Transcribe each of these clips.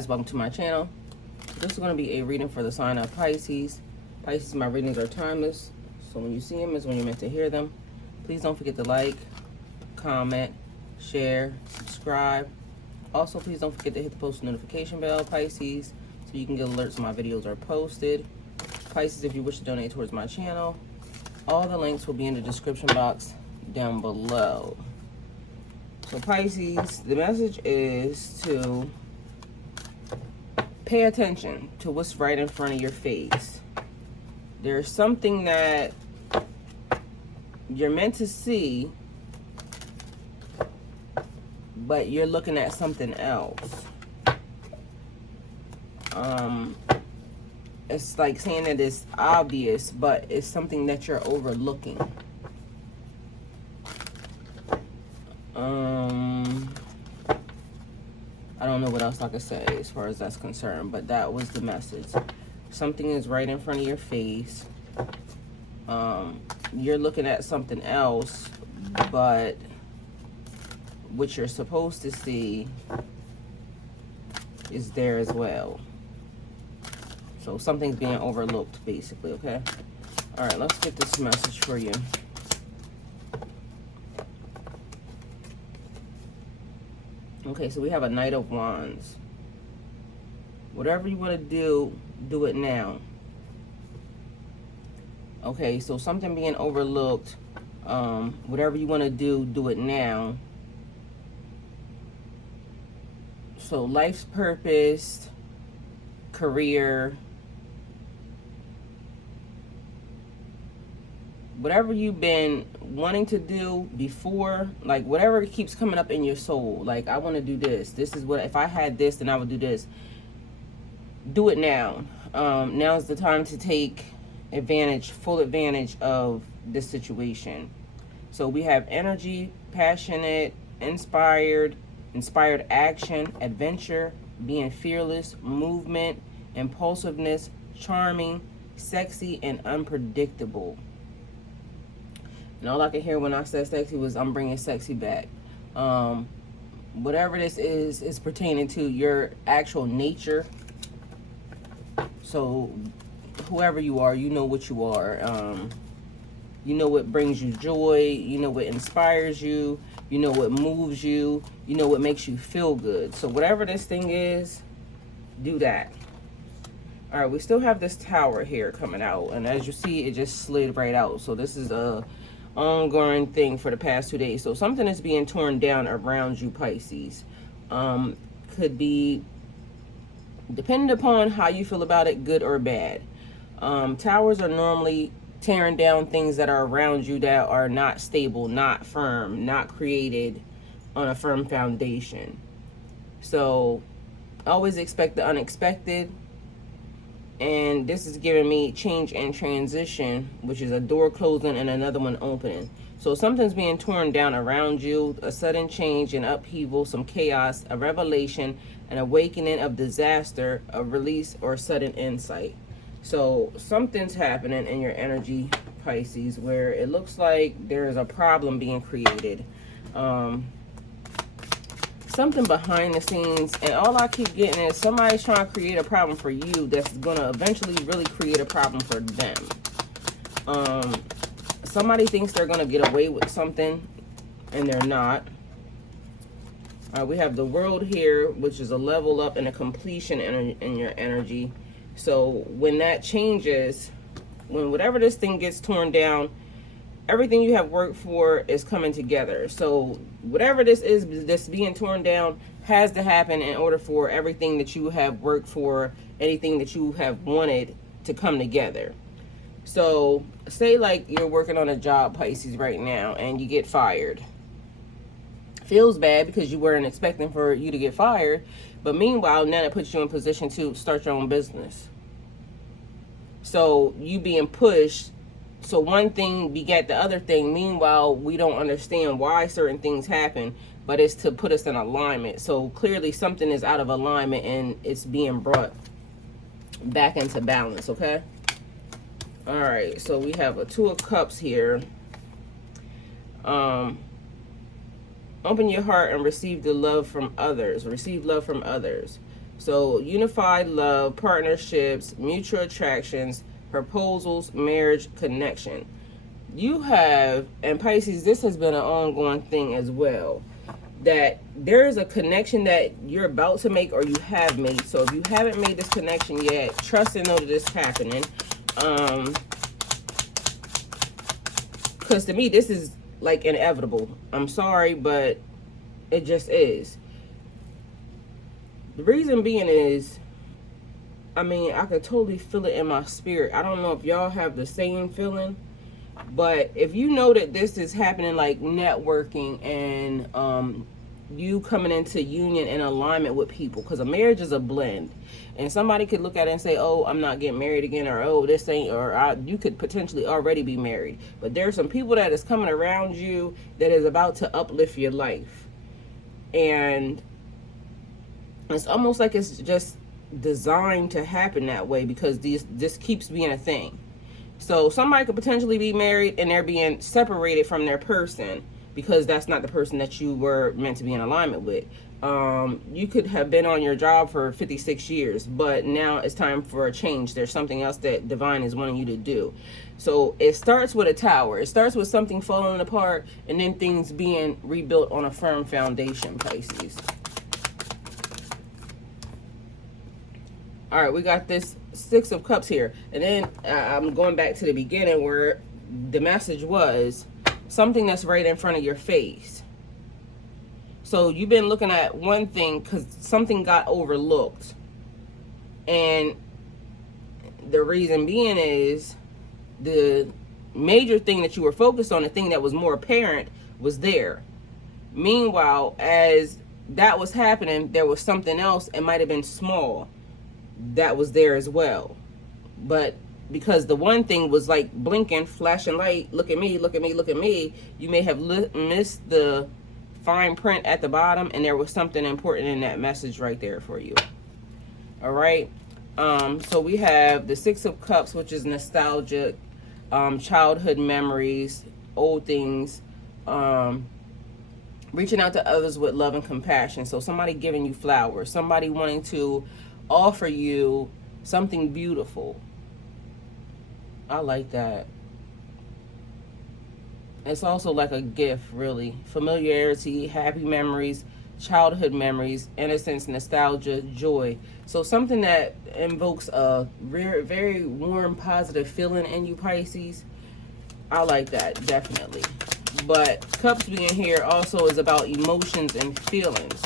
guys, welcome to my channel. This is going to be a reading for the sign of Pisces. Pisces, my readings are timeless, so when you see them is when you're meant to hear them. Please don't forget to like, comment, share, subscribe. Also, please don't forget to hit the post notification bell, Pisces, so you can get alerts when my videos are posted. Pisces, if you wish to donate towards my channel, all the links will be in the description box down below. So Pisces, the message is to pay attention to what's right in front of your face. There's something that you're meant to see, but you're looking at something else. It's like saying that it's obvious, but it's something that you're overlooking. I don't know what else I could say as far as that's concerned, but that was the message. Something is right in front of your face. You're looking at something else, but what you're supposed to see is there as well. So something's being overlooked, basically, okay? All right, let's get this message for you. Okay, so we have a Knight of Wands. Whatever you want to do it now. Okay, so something being overlooked. Whatever you want to do it now. So life's purpose, career, whatever you've been wanting to do before, like whatever keeps coming up in your soul, like I want to do this. This is what, if I had this, then I would do this. Do it now. Now's the time to take advantage, full advantage of this situation. So we have energy, passionate, inspired action, adventure, being fearless, movement, impulsiveness, charming, sexy, and unpredictable. And all I could hear when I said sexy was I'm bringing sexy back. Whatever this is pertaining to your actual nature. So whoever you are, you know what you are. You know what brings you joy. You know what inspires you. You know what moves you. You know what makes you feel good. So whatever this thing is, do that. All right, we still have this Tower here coming out. And as you see, it just slid right out. So this is a ongoing thing for the past 2 days. So something is being torn down around you, Pisces. Could be, depending upon how you feel about it, good or bad. Towers are normally tearing down things that are around you that are not stable, not firm, not created on a firm foundation. So always expect the unexpected. And this is giving me change and transition, which is a door closing and another one opening. So something's being torn down around you, a sudden change and upheaval, some chaos, a revelation, an awakening of disaster, a release, or sudden insight. So something's happening in your energy, Pisces, where it looks like there's a problem being created. Something behind the scenes, and all I keep getting is somebody's trying to create a problem for you that's going to eventually really create a problem for them. Somebody thinks they're going to get away with something, and they're not. We have the World here, which is a level up and a completion in your energy. So when that changes, when whatever this thing gets torn down, everything you have worked for is coming together. So whatever this is that's being torn down has to happen in order for everything that you have worked for, anything that you have wanted to come together. So say like you're working on a job, Pisces, right now, and you get fired. Feels bad because you weren't expecting for you to get fired, but meanwhile now it puts you in position to start your own business. So you being pushed, so one thing begat the other thing. Meanwhile, we don't understand why certain things happen, but it's to put us in alignment. So clearly something is out of alignment and it's being brought back into balance, okay? All right, so we have a Two of Cups here. Open your heart and receive the love from others. Receive love from others. So unified love, partnerships, mutual attractions, proposals, marriage, connection. You have, and Pisces, this has been an ongoing thing as well, that there is a connection that you're about to make or you have made. So if you haven't made this connection yet, trust and know that it's happening. Because to me, this is like inevitable. I'm sorry, but it just is. The reason being is, I mean, I could totally feel it in my spirit. I don't know if y'all have the same feeling, but if you know that this is happening, like networking and you coming into union and alignment with people, because a marriage is a blend, and somebody could look at it and say, oh, I'm not getting married again, or oh, this ain't, or you could potentially already be married. But there's some people that is coming around you that is about to uplift your life, and it's almost like it's just designed to happen that way, because this keeps being a thing. So somebody could potentially be married and they're being separated from their person because that's not the person that you were meant to be in alignment with. You could have been on your job for 56 years, but now it's time for a change. There's something else that divine is wanting you to do. So it starts with a tower. It starts with something falling apart and then things being rebuilt on a firm foundation, Pisces. All right, we got this Six of Cups here. And then I'm going back to the beginning where the message was something that's right in front of your face. So you've been looking at one thing because something got overlooked. And the reason being is the major thing that you were focused on, the thing that was more apparent, was there. Meanwhile, as that was happening, there was something else. It might have been small that was there as well, but because the one thing was like blinking, flashing light, look at me, look at me, look at me, you may have missed the fine print at the bottom, and there was something important in that message right there for you. All right, so we have the Six of Cups, which is nostalgic, childhood memories, old things, reaching out to others with love and compassion. So somebody giving you flowers, somebody wanting to offer you something beautiful. I like that. It's also like a gift, really. Familiarity, happy memories, childhood memories, innocence, nostalgia, joy. So something that invokes a very, very warm, positive feeling in you, Pisces. I like that, definitely. But Cups being here also is about emotions and feelings.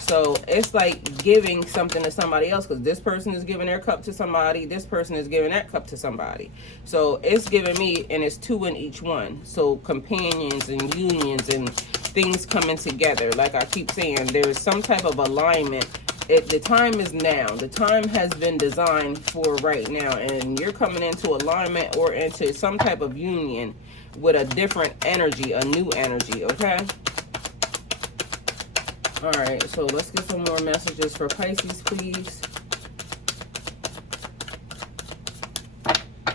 So it's like giving something to somebody else, because this person is giving their cup to somebody, this person is giving that cup to somebody. So it's giving me, and it's two in each one. So companions and unions and things coming together. Like I keep saying, there's some type of alignment. The time is now. The time has been designed for right now, and you're coming into alignment or into some type of union with a different energy, a new energy, okay? All right, so let's get some more messages for Pisces, please.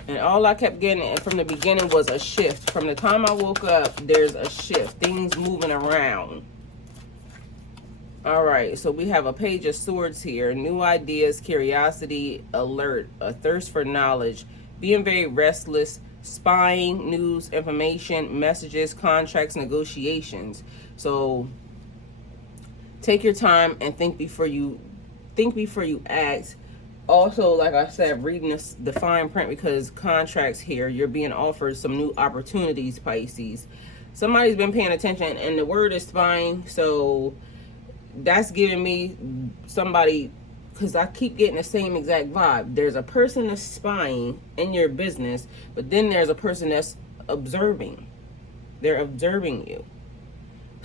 And all I kept getting from the beginning was a shift. From the time I woke up, there's a shift. Things moving around. All right, so we have a Page of Swords here. New ideas, curiosity, alert, a thirst for knowledge, being very restless, spying, news, information, messages, contracts, negotiations. So take your time and think before you act. Also, like I said, reading the fine print, because contracts here, you're being offered some new opportunities, Pisces. Somebody's been paying attention, and the word is spying, so that's giving me somebody, because I keep getting the same exact vibe. There's a person that's spying in your business, but then there's a person that's observing. They're observing you.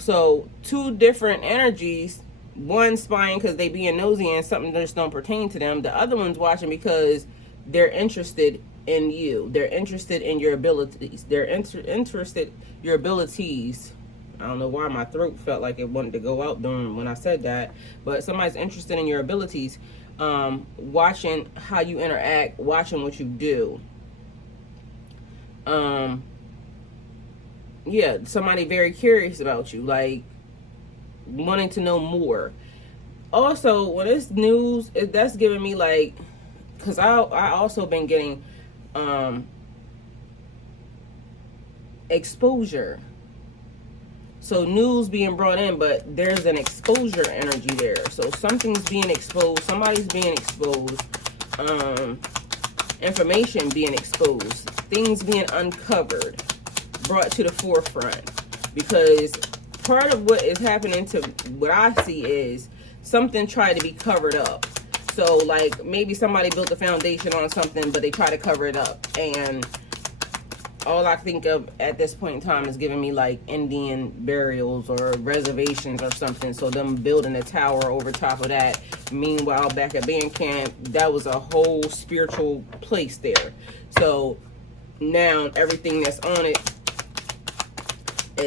So two different energies. One spying because they being nosy and something that just don't pertain to them. The other one's watching because they're interested in you. They're interested in your abilities. They're interested your abilities. I don't know why my throat felt like it wanted to go out during when I said that, but somebody's interested in your abilities, watching how you interact, watching what you do. Yeah, somebody very curious about you, like wanting to know more. Also, when it's news, that's giving me like, because I also been getting exposure. So news being brought in, but there's an exposure energy there. So something's being exposed, somebody's being exposed, information being exposed, things being uncovered, brought to the forefront. Because part of what is happening, to what I see, is something tried to be covered up. So like maybe somebody built a foundation on something, but they try to cover it up, and all I think of at this point in time is giving me like Indian burials or reservations or something. So them building a tower over top of that. Meanwhile, back at band camp, that was a whole spiritual place there. So now everything that's on it,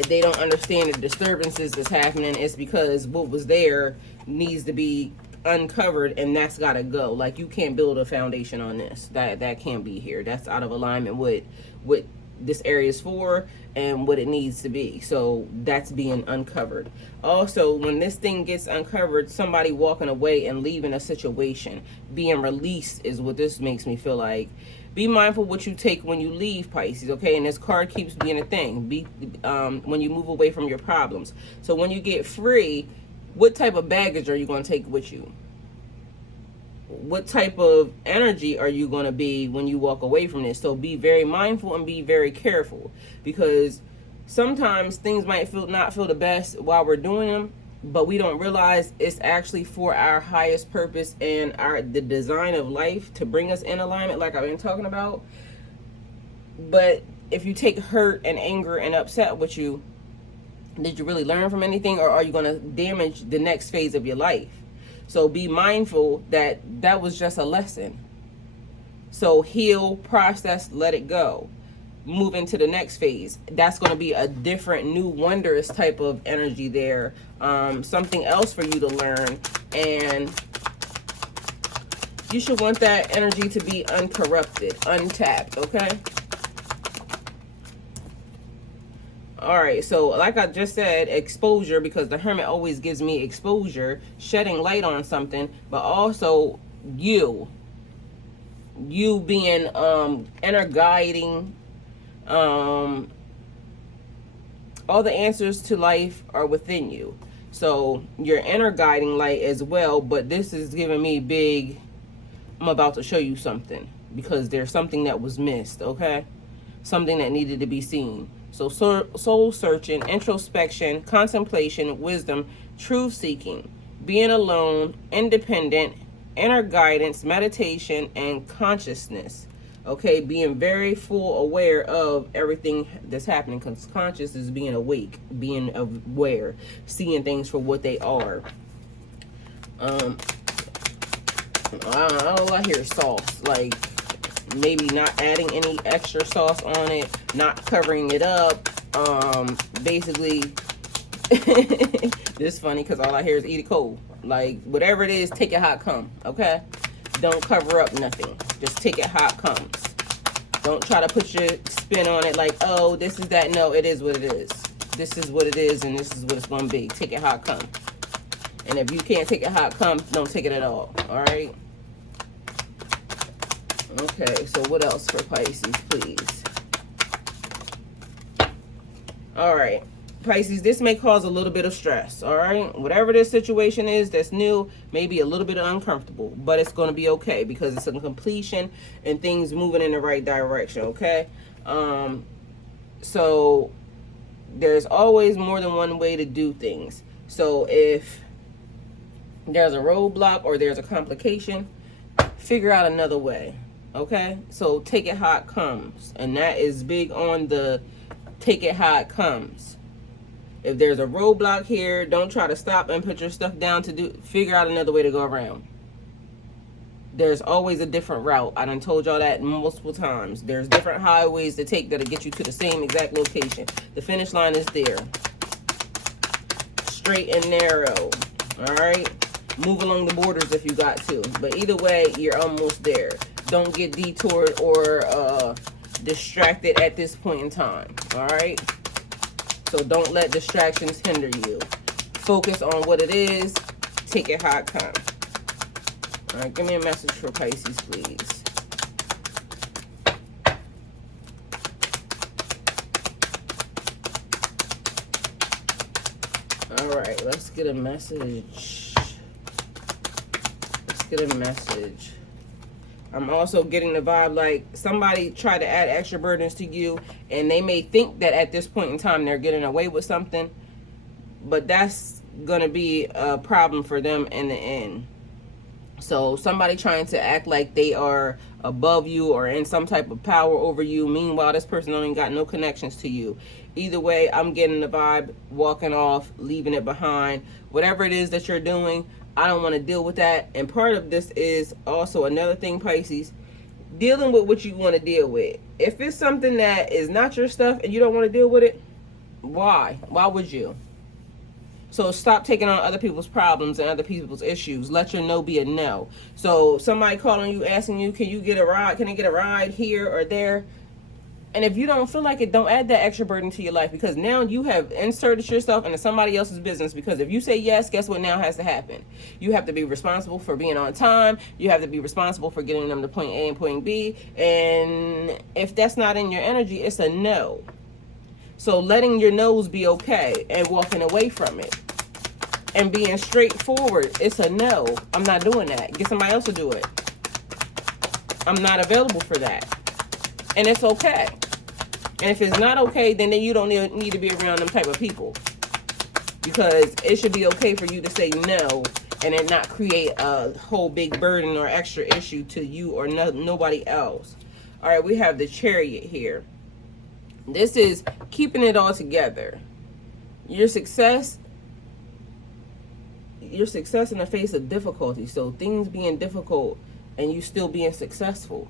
they don't understand the disturbances that's happening. It's because what was there needs to be uncovered, and that's got to go. Like, you can't build a foundation on this. That can't be here. That's out of alignment with what this area is for and what it needs to be. So that's being uncovered. Also, when this thing gets uncovered, somebody walking away and leaving a situation, being released, is what this makes me feel like. Be mindful what you take when you leave, Pisces, okay? And this card keeps being a thing. When you move away from your problems. So when you get free, what type of baggage are you going to take with you? What type of energy are you going to be when you walk away from this? So be very mindful and be very careful, because sometimes things might not feel the best while we're doing them, but we don't realize it's actually for our highest purpose and the design of life to bring us in alignment, like I've been talking about. But if you take hurt and anger and upset with you, did you really learn from anything, or are you going to damage the next phase of your life? So be mindful that that was just a lesson. So heal, process, let it go. Move into the next phase. That's going to be a different, new, wondrous type of energy there. Something else for you to learn. And you should want that energy to be uncorrupted, untapped, okay? All right, so like I just said, exposure, because the Hermit always gives me exposure, shedding light on something, but also you being inner guiding. All the answers to life are within you. So your inner guiding light as well, but this is giving me big, I'm about to show you something, because there's something that was missed, okay? Something that needed to be seen. So soul searching, introspection, contemplation, wisdom, truth seeking, being alone, independent, inner guidance, meditation, and consciousness. Okay, being very full aware of everything that's happening, because conscious is being awake, being aware, seeing things for what they are. All I hear is sauce, like maybe not adding any extra sauce on it, not covering it up. Basically, this is funny because all I hear is eat it cold. Like, whatever it is, take it how it come, okay? Don't cover up nothing. Just take it how it comes. Don't try to put your spin on it like, oh, this is that. No, it is what it is. This is what it is, and this is what it's going to be. Take it how it comes. And if you can't take it how it comes, don't take it at all, all right? Okay, so what else for Pisces, please? All right, Pisces, this may cause a little bit of stress, all right? Whatever this situation is that's new, maybe a little bit uncomfortable, but it's going to be okay, because it's a completion and things moving in the right direction, okay? So there's always more than one way to do things. So if there's a roadblock or there's a complication, figure out another way. Okay, so take it how it comes, and that is big on the take it how it comes. If there's a roadblock here, don't try to stop and put your stuff down to figure out another way to go around. There's always a different route. I done told y'all that multiple times. There's different highways to take that'll get you to the same exact location. The finish line is there. Straight and narrow. All right, move along the borders if you got to, but either way, you're almost there. Don't get detoured or distracted at this point in time, all right? So don't let distractions hinder you. Focus on what it is. Take it how it comes. All right, give me a message for Pisces, please. All right, let's get a message. Let's get a message. I'm also getting the vibe like somebody tried to add extra burdens to you, and they may think that at this point in time they're getting away with something, but that's going to be a problem for them in the end. So somebody trying to act like they are above you or in some type of power over you. Meanwhile, this person don't even got no connections to you. Either way, I'm getting the vibe, walking off, leaving it behind. Whatever it is that you're doing, I don't want to deal with that. And part of this is also another thing, Pisces, dealing with what you want to deal with. If it's something that is not your stuff and you don't want to deal with it, why? Why would you? So stop taking on other people's problems and other people's issues. Let your no be a no. So somebody calling you, asking you, can you get a ride? Can I get a ride here or there? And if you don't feel like it, don't add that extra burden to your life, because now you have inserted yourself into somebody else's business. Because if you say yes, guess what now has to happen? You have to be responsible for being on time. You have to be responsible for getting them to point A and point B. And if that's not in your energy, it's a no. So letting your no's be okay and walking away from it and being straightforward, it's a no. I'm not doing that. Get somebody else to do it. I'm not available for that. And it's okay. And if it's not okay, then you don't need to be around them type of people. Because it should be okay for you to say no and it not create a whole big burden or extra issue to you or nobody else. All right, we have the Chariot here. This is keeping it all together. Your success in the face of difficulty. So things being difficult and you still being successful.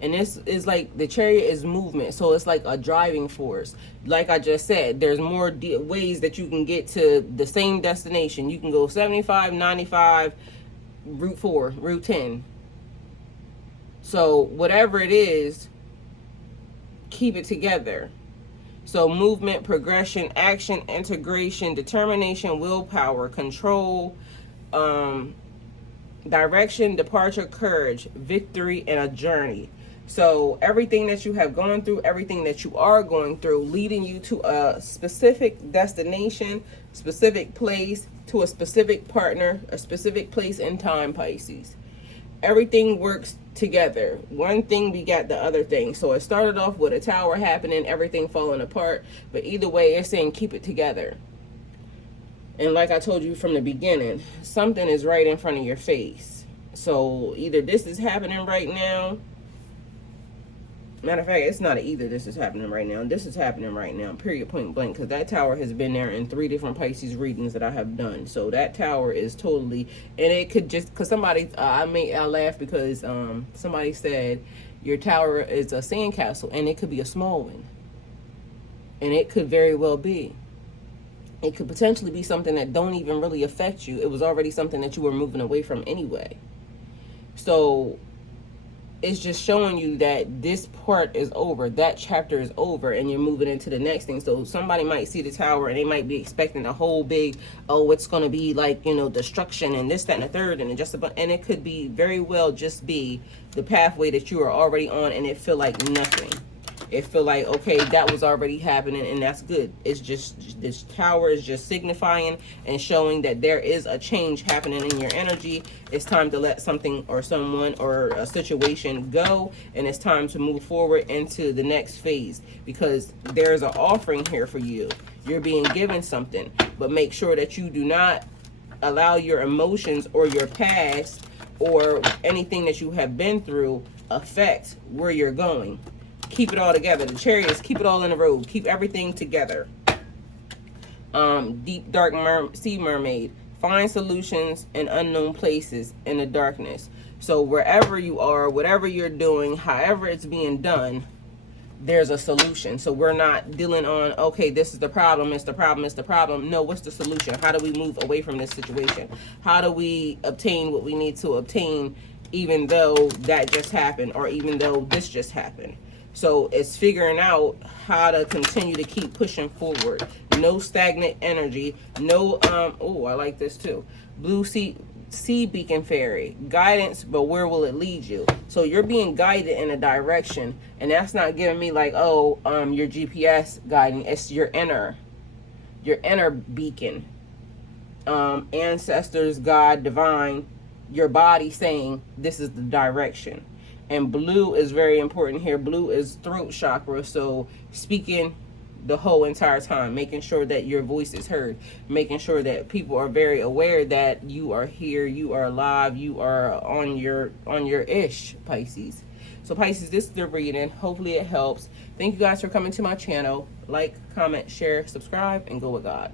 And this is like the Chariot is movement. So it's like a driving force. Like I just said, there's more ways that you can get to the same destination. You can go 75, 95, Route 4, Route 10. So whatever it is, keep it together. So movement, progression, action, integration, determination, willpower, control, direction, departure, courage, victory, and a journey. So everything that you have gone through, everything that you are going through, leading you to a specific destination, specific place, to a specific partner, a specific place in time, Pisces. Everything works together. One thing begat the other thing. So it started off with a tower happening, everything falling apart. But either way, it's saying keep it together. And like I told you from the beginning, something is right in front of your face. So either this is happening right now. Matter of fact, it's not either this is happening right now. This is happening right now, period, point blank. Because that tower has been there in 3 different Pisces readings that I have done. So that tower is totally, and it could just, because somebody, I laugh because somebody said your tower is a sandcastle, and it could be a small one. And it could very well be. It could potentially be something that don't even really affect you. It was already something that you were moving away from anyway. So it's just showing you that this part is over, that chapter is over, and you're moving into the next thing. So somebody might see the tower and they might be expecting a whole big, oh, it's going to be like, you know, destruction and this, that, and the third, and and it could be very well just be the pathway that you are already on, and it feel like nothing. It feel like, okay, that was already happening, and that's good. It's just, this tower is just signifying and showing that there is a change happening in your energy. It's time to let something or someone or a situation go, and it's time to move forward into the next phase, because there's an offering here for you. You're being given something, but make sure that you do not allow your emotions or your past or anything that you have been through affect where you're going. Keep it all together. The Chariots, keep it all in a row. Keep everything together. Deep dark sea mermaid. Find solutions in unknown places in the darkness. So wherever you are, whatever you're doing, however it's being done, there's a solution. So we're not dealing on, okay, this is the problem, it's the problem, it's the problem. No, what's the solution? How do we move away from this situation? How do we obtain what we need to obtain, even though that just happened, or even though this just happened? So it's figuring out how to continue to keep pushing forward. No stagnant energy. No, oh, I like this too. Blue sea beacon fairy, guidance, but where will it lead you? So you're being guided in a direction, and that's not giving me like, oh, your GPS guiding. It's your inner beacon. Ancestors, God, divine, your body saying this is the direction. And blue is very important here. Blue is throat chakra, so speaking the whole entire time, making sure that your voice is heard, making sure that people are very aware that you are here, you are alive, you are on your ish, Pisces. So Pisces, this is the reading. Hopefully it helps. Thank you guys for coming to my channel. Like, comment, share, subscribe, and go with God.